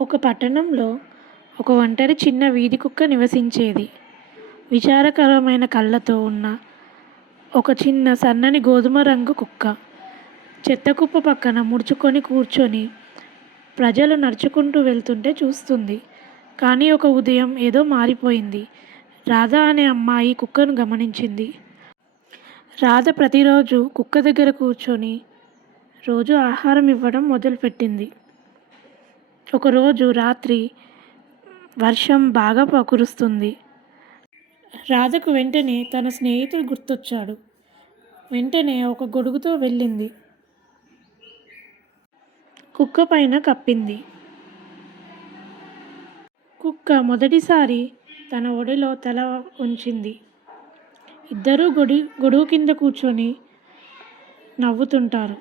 ఒక పట్టణంలో ఒక ఒంటరి చిన్న వీధి కుక్క నివసించేది. విచారకరమైన కళ్ళతో ఉన్న ఒక చిన్న సన్నని గోధుమ రంగు కుక్క చెత్త కుప్ప పక్కన ముడుచుకొని కూర్చొని ప్రజలు నడుచుకుంటూ వెళ్తుంటే చూస్తుంది. కానీ ఒక ఉదయం ఏదో మారిపోయింది. రాధ అనే అమ్మాయి కుక్కను గమనించింది. రాధ ప్రతిరోజు కుక్క దగ్గర కూర్చొని రోజు ఆహారం ఇవ్వడం మొదలుపెట్టింది. ఒకరోజు రాత్రి వర్షం బాగా పకురుస్తుంది రాధకు వెంటనే తన స్నేహితుడు గుర్తొచ్చాడు. వెంటనే ఒక గొడుగుతో వెళ్ళింది. కుక్క పైన కప్పింది. కుక్క మొదటిసారి తన ఒడిలో తల ఉంచింది. ఇద్దరూ గొడి గొడుగు కింద కూర్చొని నవ్వుతుంటారు.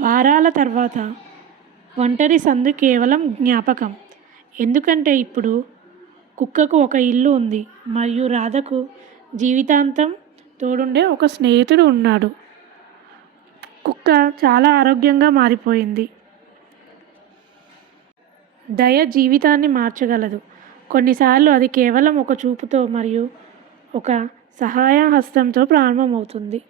వారాల తర్వాత ఒంటరి సందు కేవలం జ్ఞాపకం. ఎందుకంటే ఇప్పుడు కుక్కకు ఒక ఇల్లు ఉంది. మరియు రాధకు జీవితాంతం తోడుండే ఒక స్నేహితుడు ఉన్నాడు. కుక్క చాలా ఆరోగ్యంగా మారిపోయింది. దయ జీవితాన్ని మార్చగలదు. కొన్నిసార్లు అది కేవలం ఒక చూపుతో మరియు ఒక సహాయ హస్తంతో ప్రారంభమవుతుంది.